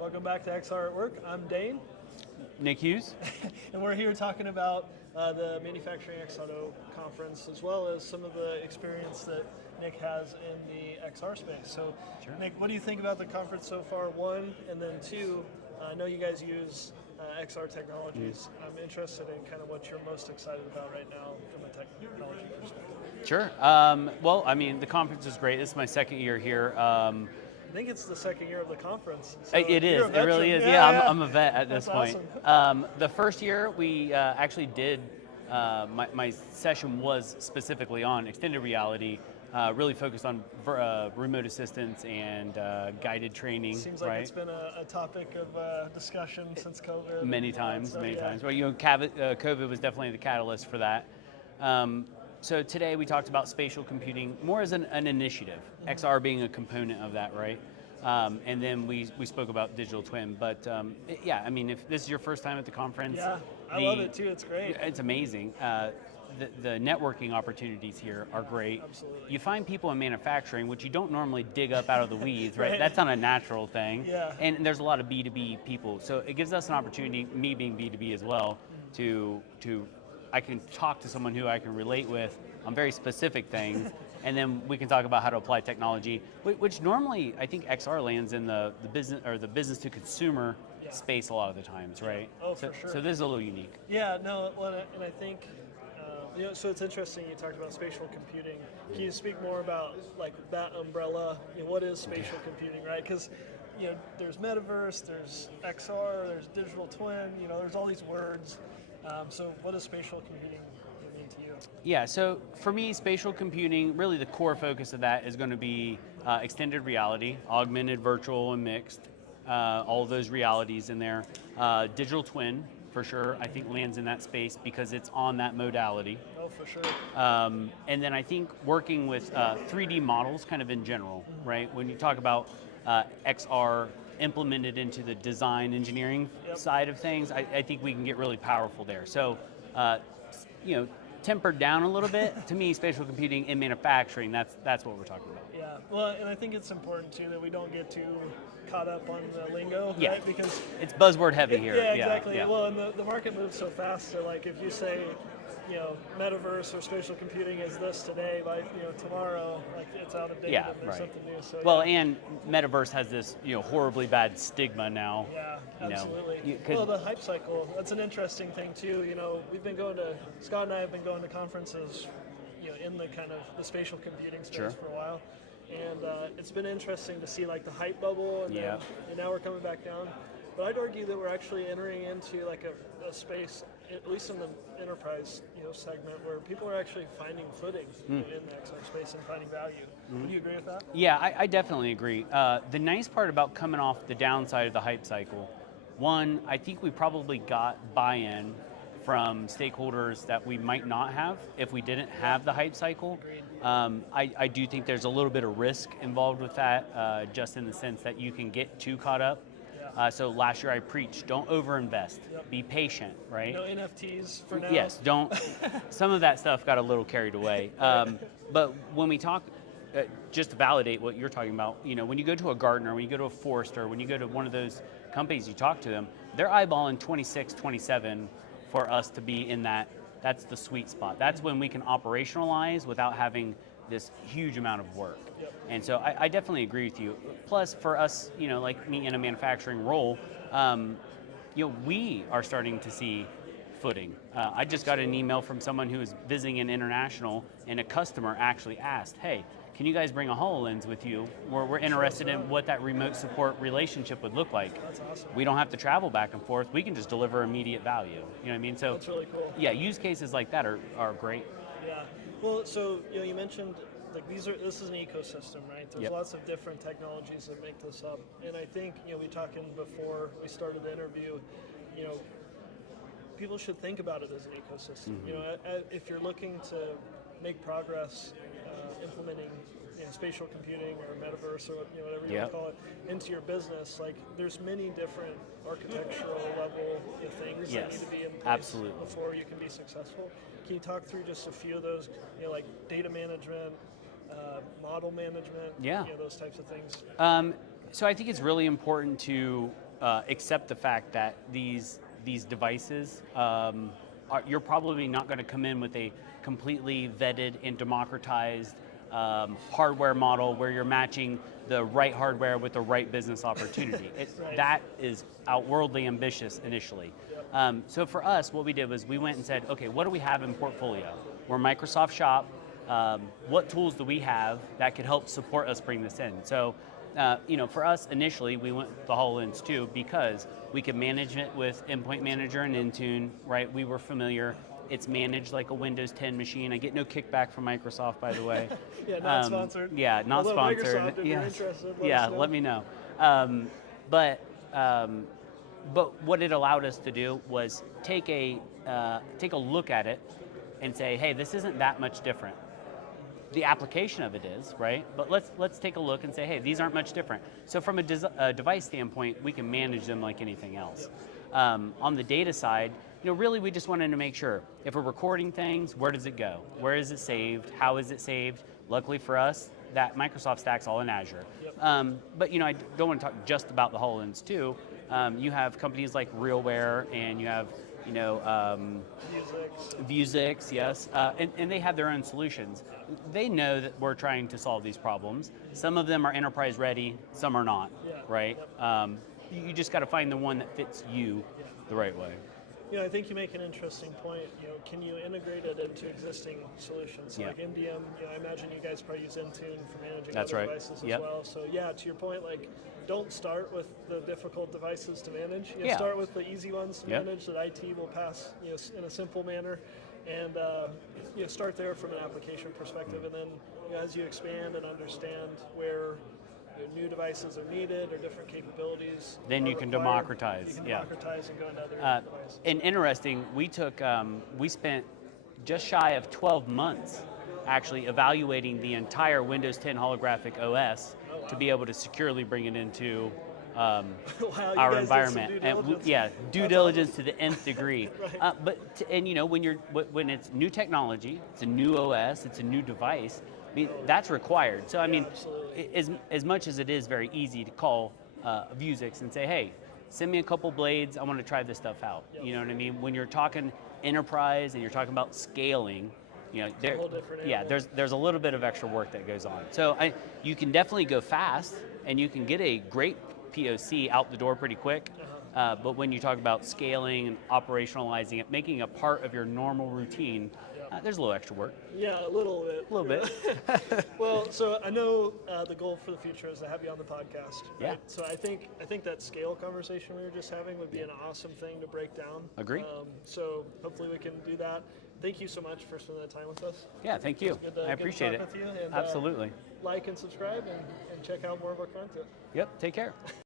Welcome back to XR at Work. I'm Dane. Nick Hughes. And we're here talking about the Manufacturing X Auto Conference, as well as some of the experience that Nick has in the XR space. So, Sure. Nick, what do you think about the conference so far, one? And then two, I know you guys use XR technologies. I'm interested in kind of what you're most excited about right now from a technology perspective. Sure. Well, I mean, the conference is great. This is my second year here. I think it's the second year of the conference. So It is. you're a It really veteran. is. Yeah, I'm a vet at this That's point. awesome. The first year we actually did. My session was specifically on extended reality, really focused on remote assistance and guided training. Seems like right? it's been a topic of discussion since COVID. Many times. So, Well, COVID was definitely the catalyst for that. So today we talked about spatial computing more as an initiative, XR being a component of that, right? And then we spoke about digital twin. But yeah, I mean, if this is your first time at the conference, Yeah, I love it too. It's great. It's amazing. The networking opportunities here are great. Absolutely. You find people in manufacturing, which you don't normally dig up out of the weeds, right? Right. That's not a natural thing. Yeah. And there's a lot of B2B people. So it gives us an opportunity, me being B2B as well, to I can talk to someone who I can relate with on very specific things, and then we can talk about how to apply technology, which normally I think XR lands in the business or the business to consumer space a lot of the times, right? Oh, so, for sure. So this is a little unique. Yeah, no, well, and I think, so it's interesting you talked about spatial computing. Can you speak more about like that umbrella? What is spatial computing, right? Because there's metaverse, there's XR, there's digital twin. There's all these words. So what does spatial computing mean to you? Yeah, so for me, spatial computing, really the core focus of that is going to be extended reality, augmented, virtual, and mixed. All of those realities in there. Digital twin, for sure, I think lands in that space because it's on that modality. Oh, for sure. And then I think working with 3D models kind of in general, right? When you talk about XR implemented into the design engineering side of things, I think we can get really powerful there. So, tempered down a little bit, to me, spatial computing in manufacturing, that's what we're talking about. Yeah, well, and I think it's important too that we don't get too caught up on the lingo, Yeah. right? Because It's buzzword heavy here. Yeah, exactly. Yeah. Well, and the market moves so fast. So, like, if you say, metaverse or spatial computing is this today, by tomorrow, like it's out of date. Yeah, and there's right. something new. So, Well, and metaverse has this horribly bad stigma now. yeah, you know, absolutely. 'cause- Well, the hype cycle, that's an interesting thing too. We've been Scott and I have been going to conferences, in the kind of the spatial computing space Sure. for a while. And it's been interesting to see like the hype bubble, and, Yeah. and now we're coming back down. But I'd argue that we're actually entering into like a space, at least in the enterprise segment, where people are actually finding footing in the XR space and finding value. Would you agree with that? Yeah, I definitely agree. The nice part about coming off the downside of the hype cycle, one, I think we probably got buy-in from stakeholders that we might not have if we didn't have the hype cycle. Agreed. I do think there's a little bit of risk involved with that, just in the sense that you can get too caught up. So last year I preached, don't overinvest, be patient, right? No NFTs for now. Yes, don't. Some of that stuff got a little carried away. But when we talk, just to validate what you're talking about, when you go to a Gartner, when you go to a Forrester, when you go to one of those companies, you talk to them, they're eyeballing 26, 27 for us to be in that. That's the sweet spot. That's when we can operationalize without having this huge amount of work. Yep. And so I definitely agree with you. Plus, for us, like me in a manufacturing role, we are starting to see footing. I just got an email from someone who was visiting an international, and a customer actually asked, hey, can you guys bring a HoloLens with you? We're interested in what that remote support relationship would look like. That's awesome. We don't have to travel back and forth. We can just deliver immediate value. You know what I mean? So That's really cool. yeah, use cases like that are great. Yeah. Well, so you mentioned like this is an ecosystem, right? There's Yep. lots of different technologies that make this up, and I think we talking before we started the interview. People should think about it as an ecosystem. If you're looking to make progress implementing spatial computing or metaverse or whatever you want to call it into your business, like there's many different architectural level things that need to be in place before you can be successful. Can you talk through just a few of those, like data management, model management, those types of things? So I think it's really important to accept the fact that these devices, you're probably not going to come in with a completely vetted and democratized hardware model where you're matching the right hardware with the right business opportunity. Right. That is outworldly ambitious initially. So for us, what we did was we went and said, okay, what do we have in portfolio? We're Microsoft Shop. What tools do we have that could help support us bring this in? So, for us initially, we went with the HoloLens 2 because we could manage it with Endpoint Manager and Intune, right? We were familiar. It's managed like a Windows 10 machine. I get no kickback from Microsoft, by the way. Yeah, not sponsored. Yeah, not Although sponsored. Microsoft, if you're interested, let me know. But what it allowed us to do was take a look at it and say, hey, this isn't that much different. The application of it is, right? But let's take a look and say, hey, these aren't much different. So from a device standpoint, we can manage them like anything else. On the data side, really we just wanted to make sure if we're recording things, where does it go? Where is it saved? How is it saved? Luckily for us, that Microsoft stack's all in Azure. But I don't want to talk just about the HoloLens 2. You have companies like RealWear, and you have Vuzix, yes, and they have their own solutions. They know that we're trying to solve these problems. Some of them are enterprise ready, some are not, right? You just got to find the one that fits you the right way. I think you make an interesting point. Can you integrate it into existing solutions? So like MDM, I imagine you guys probably use Intune for managing other devices as well. So to your point, don't start with the difficult devices to manage. Start with the easy ones to manage that IT will pass in a simple manner, and start there from an application perspective, and then as you expand and understand where new devices are needed or different capabilities, then you can democratize. You can democratize and go into other devices. And interesting, we spent just shy of 12 months actually evaluating the entire Windows 10 holographic OS to be able to securely bring it into our environment. Due diligence to the nth degree. When it's new technology, it's a new OS, it's a new device. That's required. So as much as it is very easy to call Vuzix and say, hey, send me a couple blades, I want to try this stuff out. You know what I mean? When you're talking enterprise and you're talking about scaling, there's a little bit of extra work that goes on. So you can definitely go fast, and you can get a great POC out the door pretty quick. But when you talk about scaling and operationalizing it, making it a part of your normal routine, there's a little extra work. Yeah, a little bit. Well, so I know the goal for the future is to have you on the podcast. Right? Yeah. So I think that scale conversation we were just having would be an awesome thing to break down. Agree. So hopefully we can do that. Thank you so much for spending the time with us. Yeah, thank you. I appreciate it. With you, and, absolutely. Like and subscribe and check out more of our content. Yep, take care.